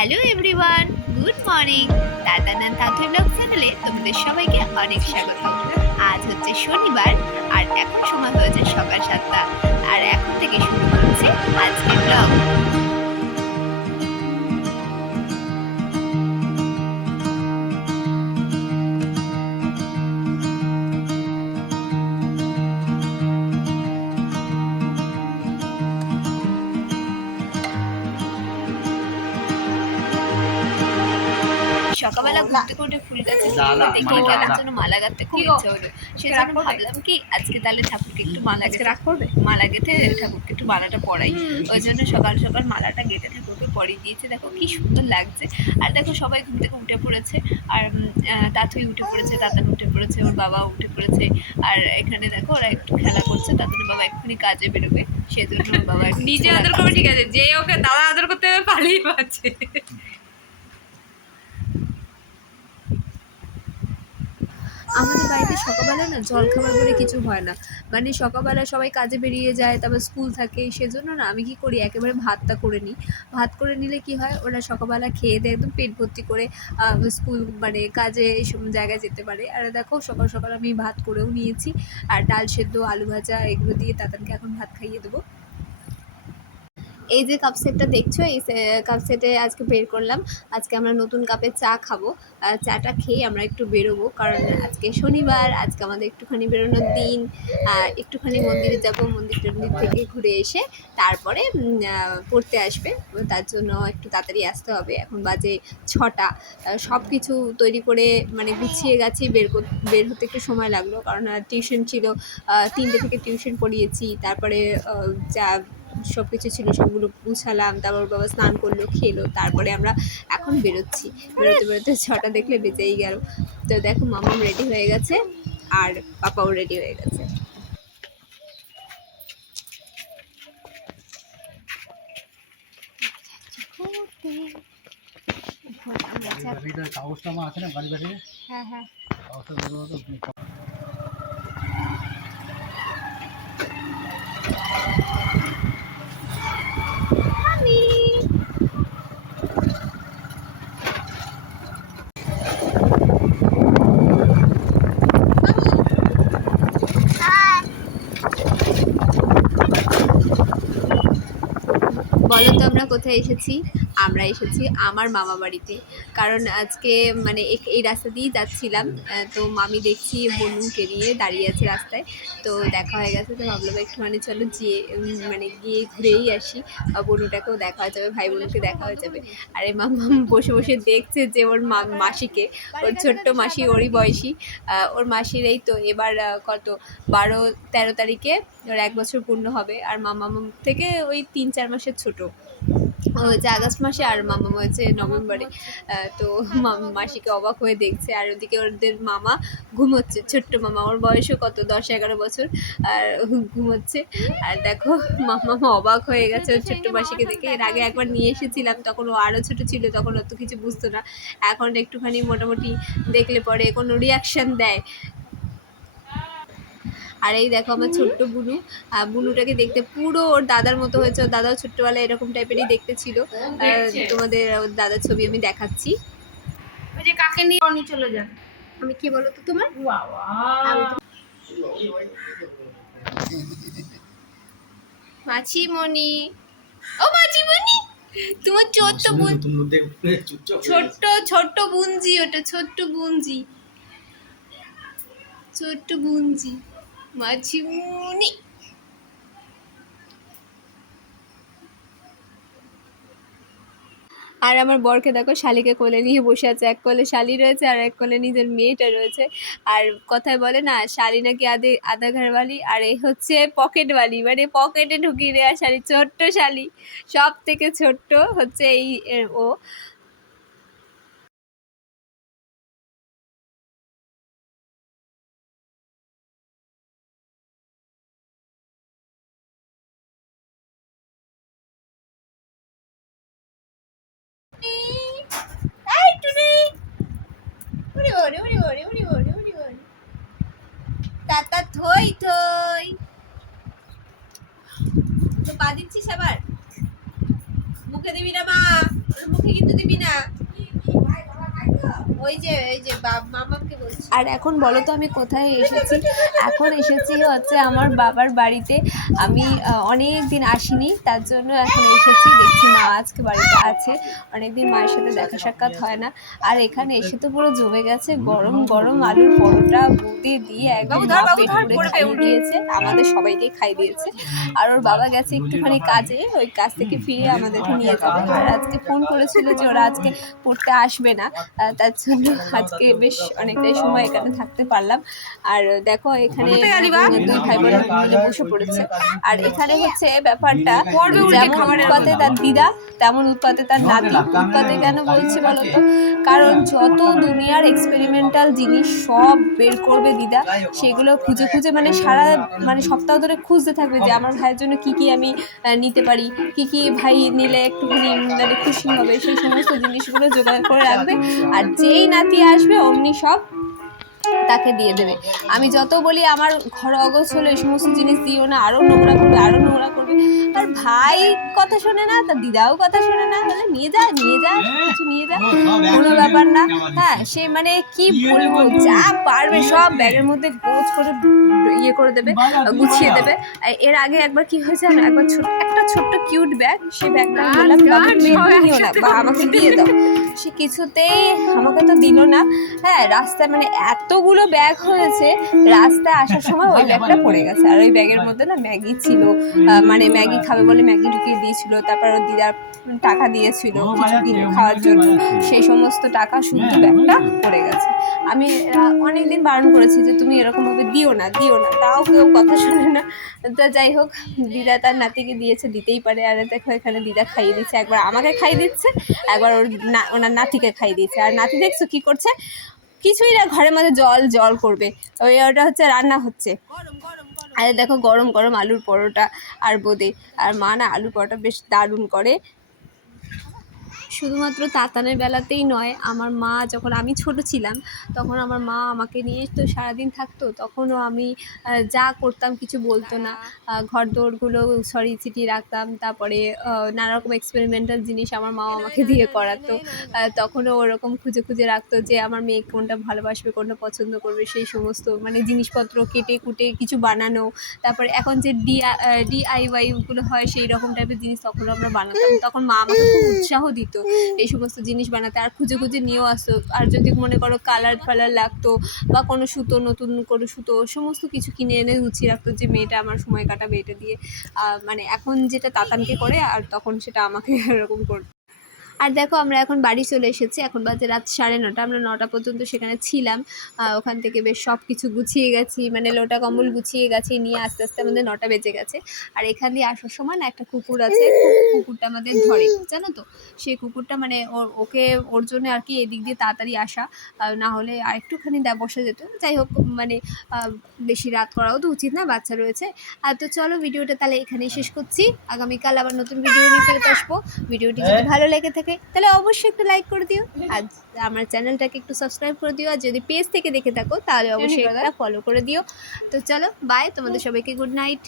Hello everyone, good morning. দাদানান তাঁতই blog চ্যানেলে তোমাদের সবাইকে অনেক স্বাগত। আজ হচ্ছে শনিবার আর এখন সময় হয়েছে সকাল 7টা। আর এখন থেকে শুরু করছে আজকের ব্লগ। সকালবেলা ঘুরতে ঘুরতে ফুল গাছে দেখি কেনার জন্য মালা গাঁথতে খুব ইচ্ছা হলো। সেজন্য ভাবলাম কি আজকে তাহলে ঠাকুরকে একটু মালা গেঁথে ঠাকুরকে একটু মালাটা পরাই। ওই জন্য সকাল সকাল মালাটা গেঁথে ঠাকুরকে পরিয়ে দিয়েছে। দেখো কি সুন্দর লাগছে। আর দেখো সবাই ঘুম থেকে উঠে পড়েছে। আর তাঁতুই উঠে পড়েছে, দাদান উঠে পড়েছে, ওর বাবা উঠে পড়েছে। আর এখানে দেখো ওরা একটু খেলা করছে। দাদার বাবা এক্ষুনি কাজে বেরোবে, সেজন্য ওর বাবা নিজে আদর করবে, ঠিক আছে, যে ওকে দাদা আদর করতে পালিয়ে পাচ্ছে। আমাদের বাড়িতে সকালবেলা না জলখাবার বলে কিছু হয় না, মানে সকালবেলা সবাই কাজে বেরিয়ে যায়, তারপর স্কুল থাকে, সেজন্য না আমি কি করি একেবারে ভাতটা করে নিই। ভাত করে নিলে কি হয়, ওরা সকালবেলা খেয়ে দেয় একদম পেট ভর্তি করে স্কুল মানে কাজে এইসব জায়গায় যেতে পারে। আর দেখো সকাল সকাল আমি ভাত করেও নিয়েছি, আর ডাল সেদ্ধ আলু ভাজা এগুলো দিয়ে তাদেরকে এখন ভাত খাইয়ে দেবো। এই যে কাপ সেটটা দেখছো, এই কাপ সেটে আজকে বের করলাম। আজকে আমরা নতুন কাপে চা খাবো। চাটা খেয়ে আমরা একটু বেরোবো, কারণ আজকে শনিবার, আজকে আমাদের একটুখানি বেরোনোর দিন। একটুখানি মন্দিরে যাব, মন্দির থেকে ঘুরে এসে তারপরে পড়তে আসবে। তার জন্য একটু তাড়াতাড়ি আসতে হবে। এখন বাজে 6টা। সব কিছু তৈরি করে মানে গুছিয়ে গেছি, বের হতে একটু সময় লাগলো, কারণ টিউশন ছিল। 3টে থেকে টিউশন পড়িয়েছি, তারপরে যা সব কিছু ছিল সবগুলো গুছালাম, তারপর বাবা স্নান করলো, খেলো, তারপরে আমরা এখন বেরোচ্ছি। বেরোতে বেরোতে 6টা দেখলে বেঁচেই গেল। তো দেখো মামাম রেডি হয়ে গেছে আর পাপাও রেডি হয়ে গেছে। কাগজটা আমার আছে না বাড়ি বাড়ি। হ্যাঁ হ্যাঁ, কাগজটা বলো তো আমরা কোথায় এসেছি? আমরা এসেছি আমার মামা বাড়িতে, কারণ আজকে মানে এই রাস্তা দিয়েই যাচ্ছিলাম। তো মামি দেখছি বনুকে নিয়ে দাঁড়িয়ে আছে রাস্তায়। তো দেখা হয়ে গেছে, তো ভাবলাম একটুখানি চলো মানে গিয়ে ঘুরেই আসি। বনুটাকেও দেখা হয়ে যাবে, ভাই বোনকে দেখা হয়ে যাবে। আর এই মামা বসে বসে দেখছে যে ওর মাসিকে, ওর ছোট্ট মাসি, ওরই বয়সী। ওর মাসির এই তো এবার কত 12-13 তারিখে ওর 1 বছর পূর্ণ হবে। আর মামা থেকে ওই 3-4 মাসের ছোট। ও হচ্ছে আগস্ট মাসে আর মামা হয়েছে নভেম্বরে। তো মাসিকে অবাক হয়ে দেখছে, আর ওদিকে ওদের মামা ঘুমোচ্ছে, ছোট্ট মামা, ওর বয়সও কত 10-11 বছর, আর ঘুমোচ্ছে। আর দেখো মামা অবাক হয়ে গেছে ওর ছোট্ট মাসিকে দেখে। এর আগে একবার নিয়ে এসেছিলাম, তখন ও আরও ছোট ছিল, তখন অত কিছু বুঝতো না। এখন একটুখানি মোটামুটি দেখলে পরে কোনো রিয়াকশান দেয়। আর এই দেখো আমার ছোট্ট বুনু, বুনুটাকে দেখতে পুরো ওর দাদার মতো হয়েছে। ওর দাদাও ছোট্টবেলায় এরকম টাইপেরই দেখতে ছিল। তোমাদের ওর দাদার ছবি আমি দেখাচ্ছি। ওই যে কাকে নিয়ে উনি চলে যান। আমি কি বলো তো তোমার, মাছিমণি, ও মাছিমণি, তোমার ছোট্ট বোন, ছোট্ট বুনজি, ওটা ছোট্ট বুনজি, ছোট্ট বুনজি, মাছিমণি। আর আমার বরকে দেখো শালিকে কোলে নিয়ে বসে আছে, এক কোলে শালি রয়েছে আর এক কোলে নিজের মেয়েটা রয়েছে। আর কথায় বলে না, শালি নাকি আধা ঘরওয়ালি, আর এই হচ্ছে পকেটওয়ালি, মানে পকেটে ঢুকিয়ে দেওয়া শালি, ছোট্ট শালি, সব থেকে ছোট্ট হচ্ছে এই ও। তাতা থই থই, তো পা দিচ্ছিস আবার, মুখে দিবি না মা, মুখে কিন্তু দিবি যে মামাকে বলছি। আর এখন বলো তো আমি কোথায় এসেছি? এখন এসেছি হচ্ছে আমার বাবার বাড়িতে। আমি অনেক দিন আসিনি, তার জন্য এখন এসেছি। দেখছি মা আজকে বাড়িতে আছে, অনেকদিন মায়ের সাথে দেখা সাক্ষাৎ হয় না। আর এখানে এসে তো পুরো জমে গেছে গরম গরম আলুর পরোটা বৌদি দিয়ে একদম পেট পুরে খাইয়ে দিয়েছে, আমাদের সবাইকে খাই দিয়েছে। আর ওর বাবা গেছে একটুখানি কাজে, ওই কাজ থেকে ফিরে আমাদেরকে নিয়ে যাবে। আর আজকে ফোন করেছিল যে ওরা আজকে পড়তে আসবে না, তার জন্য আজকে বেশ অনেকটাই সময় এখানে থাকতে পারলাম। আর দেখো এখানে দুই ভাই বোন মিলে বসে পড়েছে। আর এখানে হচ্ছে ব্যাপারটা, যেমন উৎপাতে তার দিদা তেমন উৎপাতে তার নাতি। উৎপাতে কেন বলছি বলো তো? কারণ যত দুনিয়ার এক্সপেরিমেন্টাল জিনিস সব বের করবে দিদা, সেগুলো খুঁজে খুঁজে মানে সারা মানে সপ্তাহ ধরে খুঁজতে থাকবে যে আমার ভাইয়ের জন্য কি কি আমি নিতে পারি, কি কি ভাই নিলে একটুখানি মানে খুশি হবে, সেই সমস্ত জিনিসগুলো জোগাড় করে রাখবে। আর যেই নাতি আসবে অমনি সব তাকে দিয়ে দেবে। আমি যত বলি আমার ঘর অগোছল, এই সমস্ত জিনিস দিও না, আরও নোংরা করবে আরও নোংরা করবে। আর ভাই কথা শোনে না, তার দিদাও কথা শোনে না, বলে নিয়ে যা কিছু নিয়ে যা, কোনো ব্যাপার না। হ্যাঁ, সে মানে কি বলবো, যা পারবে সব ব্যাগের মধ্যে গোছ করে ইয়ে করে দেবে, গুছিয়ে দেবে। এর আগে একবার কি হয়েছে জানো, একবার একটা ছোট্ট কিউট ব্যাগ, সেই ব্যাগটা বললাম নিও না বা আমাকে দিয়ে দাও, সে কিছুতেই আমাকে তো দিল না। হ্যাঁ, রাস্তায় মানে এতগুলো ব্যাগ হয়েছে, রাস্তায় আসার সময় ওই ব্যাগটা পড়ে গেছে। আর ওই ব্যাগের মধ্যে না ম্যাগি ছিল, মানে ম্যাগি খাবে বলে ম্যাগি ঢুকিয়ে দিয়েছিল। তারপর ওর দিদার টাকা দিয়েছিল কিছু কিনে খাওয়ার জন্য, সেই সমস্ত টাকা শুদ্ধ ব্যাগটা পড়ে গেছে। আমি অনেকদিন বারণ করেছি যে তুমি এরকমভাবে দিও না, তাও কেউ কথা শোনে না। তা যাই হোক, দিদা তার নাতিকে দিয়েছে, দিতেই পারে। আর দেখো এখানে দিদা খাইয়ে দিচ্ছে, একবার আমাকে খাইয়ে দিচ্ছে, একবার ওনার নাতিকে খাইয়ে দিচ্ছে। আর নাতি দেখছো কি করছে? কিছুই না, ঘরের মধ্যে জল করবে, ওটা হচ্ছে রান্না হচ্ছে। আর দেখো গরম গরম আলুর পরোটা আর বোঁদে। আর মা না আলুর পরোটা বেশ দারুণ করে। শুধুমাত্র তাতানের বেলাতেই নয়, আমার মা যখন আমি ছোট ছিলাম তখন আমার মা আমাকে নিয়ে তো সারাদিন থাকতো, তখনও আমি যা করতাম কিছু বলতো না। ঘর দৌড়গুলো ছিটিয়ে রাখতাম, তারপরে নানা রকম এক্সপেরিমেন্টাল জিনিস আমার মা আমাকে দিয়ে করাতো। তখনও ওরকম খুঁজে খুঁজে রাখতো যে আমার মেয়ে কোনটা ভালোবাসবে, কোনটা পছন্দ করবে, সেই সমস্ত মানে জিনিসপত্র কেটে কুটে কিছু বানানো। তারপরে এখন যে DIYগুলো হয় সেই রকম টাইপের জিনিস তখনও আমরা বানাতাম। তখন মা আমাকে খুব উৎসাহ দিত এই সমস্ত জিনিস বানাতে, আর খুঁজে খুঁজে নিয়েও আসতো। আর যদি মনে করো কালার লাগতো বা কোনো সুতো, নতুন কোনো সুতো, সমস্ত কিছু কিনে এনে গুছিয়ে রাখতো যে মেয়েটা আমার সময় কাটাবে এটা দিয়ে। মানে এখন যেটা তাতানকে করে, আর তখন সেটা আমাকে এরকম করতো। আর দেখো আমরা এখন বাড়ি চলে এসেছি, এখন বাজে রাত 9:30। আমরা 9টা পর্যন্ত সেখানে ছিলাম। ওখান থেকে বেশ সব কিছু গুছিয়ে গেছি, মানে লোটা কম্বল গুছিয়ে গেছি, নিয়ে আস্তে আস্তে আমাদের 9টা বেজে গেছে। আর এখান দিয়ে আসার সময় না একটা কুকুর আছে, কুকুরটা আমাদের ধরে, জানো তো? সেই কুকুরটা মানে ওর জন্য আর কি এদিক দিয়ে তাড়াতাড়ি আসা, না হলে আর একটুখানি বসা যেত। যাই হোক, মানে বেশি রাত করাও তো উচিত না, বাচ্চা রয়েছে। আর তো চলো ভিডিওটা তাহলে এখানেই শেষ করছি, আগামীকাল আবার নতুন ভিডিও নিয়ে ফেরত আসবো। ভিডিওটি যদি ভালো লেগে থাকে তাহলে অবশ্যই একটু লাইক করে দিও, আর আমার চ্যানেলটাকে একটু সাবস্ক্রাইব করে দিও। আর যদি পেজ থেকে দেখে থাকো তাহলে অবশ্যই একটা ফলো করে দিও। তো চলো বাই, তোমাদের সবাইকে গুড নাইট।